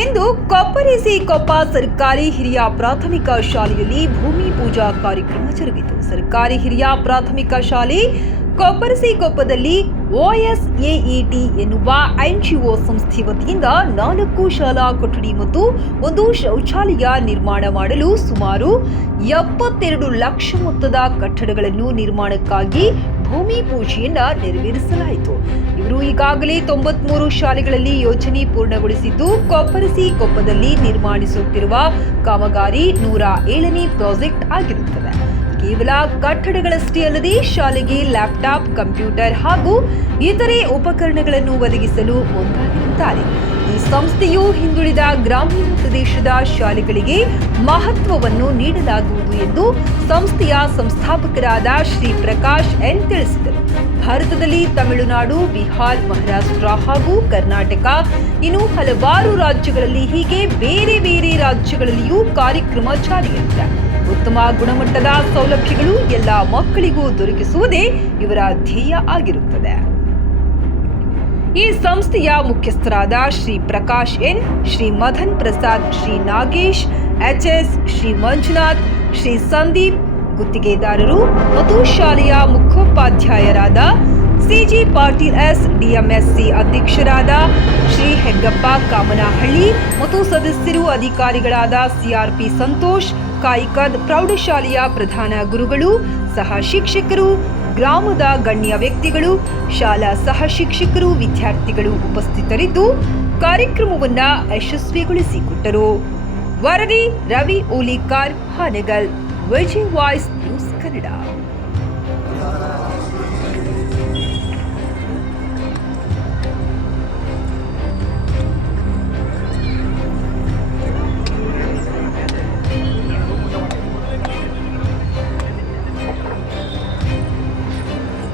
ಇಂದು ಕೊಪ್ಪ ಸರ್ಕಾರಿ ಹಿರಿಯ ಪ್ರಾಥಮಿಕ ಶಾಲೆಯಲ್ಲಿ ಭೂಮಿ ಪೂಜಾ ಕಾರ್ಯಕ್ರಮ ಜರುಗಿತು. ಸರ್ಕಾರಿ ಹಿರಿಯ ಪ್ರಾಥಮಿಕ ಶಾಲೆ ಕೊಪ್ಪದಲ್ಲಿ OSAET ಎನ್ನುವ NGO ಸಂಸ್ಥೆ ವತಿಯಿಂದ 4 ಶಾಲಾ ಕೊಠಡಿ ಮತ್ತು 1 ಶೌಚಾಲಯ ನಿರ್ಮಾಣ ಮಾಡಲು ಸುಮಾರು 72 ಲಕ್ಷ ಮೊತ್ತದ ಕಟ್ಟಡಗಳನ್ನು ನಿರ್ಮಾಣಕ್ಕಾಗಿ ಭೂಮಿ ಪೂಜೆಯನ್ನ ನೆರವೇರಿಸಲಾಯಿತು. ಇವರು ಈಗಾಗಲೇ 93 ಶಾಲೆಗಳಲ್ಲಿ ಯೋಜನೆ ಪೂರ್ಣಗೊಳಿಸಿದ್ದು, ಕೊಪ್ಪದಲ್ಲಿ ನಿರ್ಮಾಣಿಸುತ್ತಿರುವ ಕಾಮಗಾರಿ 107ನೇ ಪ್ರಾಜೆಕ್ಟ್ ಆಗಿರುತ್ತದೆ. ಕೇವಲ ಕಟ್ಟಡಗಳಷ್ಟೇ ಅಲ್ಲದೆ ಶಾಲೆಗೆ ಲ್ಯಾಪ್ಟಾಪ್, ಕಂಪ್ಯೂಟರ್ ಹಾಗೂ ಇತರೆ ಉಪಕರಣಗಳನ್ನು ಒದಗಿಸಲು ಮುಂದಾಗಿರುತ್ತಾರೆ. ಈ ಸಂಸ್ಥೆಯು ಹಿಂದುಳಿದ ಗ್ರಾಮೀಣ ಪ್ರದೇಶದ ಶಾಲೆಗಳಿಗೆ ಮಹತ್ವವನ್ನು ನೀಡಲಾಗುವುದು ಎಂದು ಸಂಸ್ಥೆಯ ಸಂಸ್ಥಾಪಕರಾದ ಶ್ರೀ ಪ್ರಕಾಶ್ ಎನ್ ತಿಳಿಸಿದರು. ಭಾರತದಲ್ಲಿ ತಮಿಳುನಾಡು, ಬಿಹಾರ್, ಮಹಾರಾಷ್ಟ್ರ ಹಾಗೂ ಕರ್ನಾಟಕ ಇನ್ನು ಹಲವಾರು ರಾಜ್ಯಗಳಲ್ಲಿ ಹೀಗೆ ಬೇರೆ ಬೇರೆ ರಾಜ್ಯಗಳಲ್ಲಿಯೂ ಕಾರ್ಯಕ್ರಮ ಜಾರಿಯಲ್ಲಿದೆ. ಉತ್ತಮ ಗುಣಮಟ್ಟದ ಸೌಲಭ್ಯಗಳು ಎಲ್ಲ ಮಕ್ಕಳಿಗೂ ದೊರಕಿಸುವುದೇ ಇವರ ಧ್ಯೇಯ ಆಗಿರುತ್ತದೆ. ಈ ಸಂಸ್ಥೆಯ ಮುಖ್ಯಸ್ಥರಾದ ಶ್ರೀ ಪ್ರಕಾಶ್ ಎನ್, ಶ್ರೀ ಮದನ್ ಪ್ರಸಾದ್, ಶ್ರೀ ನಾಗೇಶ್ HS, ಶ್ರೀ ಮಂಜುನಾಥ್, ಶ್ರೀ ಸಂದೀಪ್ ಗುತ್ತಿಗೆದಾರರು ಮತ್ತು ಶಾಲೆಯ ಮುಖ್ಯೋಪಾಧ್ಯಾಯರಾದ CG ಪಾಟೀಲ್ S, DMSC ಅಧ್ಯಕ್ಷರಾದ ಶ್ರೀ ಹೆಗ್ಗಪ್ಪ ಕಾಮನಹಳ್ಳಿ ಮತ್ತು ಸದಸ್ಯರು, ಅಧಿಕಾರಿಗಳಾದ CRP ಸಂತೋಷ್, ಕಾಯಿಕದ್, ಪ್ರೌಢಶಾಲೆಯ ಪ್ರಧಾನ ಗುರುಗಳು, ಸಹ ಶಿಕ್ಷಕರು, ಗ್ರಾಮದ ಗಣ್ಯ ವ್ಯಕ್ತಿಗಳು, ಶಾಲಾ ಸಹ ಶಿಕ್ಷಕರು, ವಿದ್ಯಾರ್ಥಿಗಳು ಉಪಸ್ಥಿತರಿದ್ದು ಕಾರ್ಯಕ್ರಮವನ್ನ ಯಶಸ್ವಿಗೊಳಿಸಿಕೊಟ್ಟರು. ವರದಿ ರವಿ ಓಲಿಕಾರ್, ಹಾನಗಲ್, ವಿಜಯ್ ವಾಯ್ಸ್ ನ್ಯೂಸ್ ಕನ್ನಡ.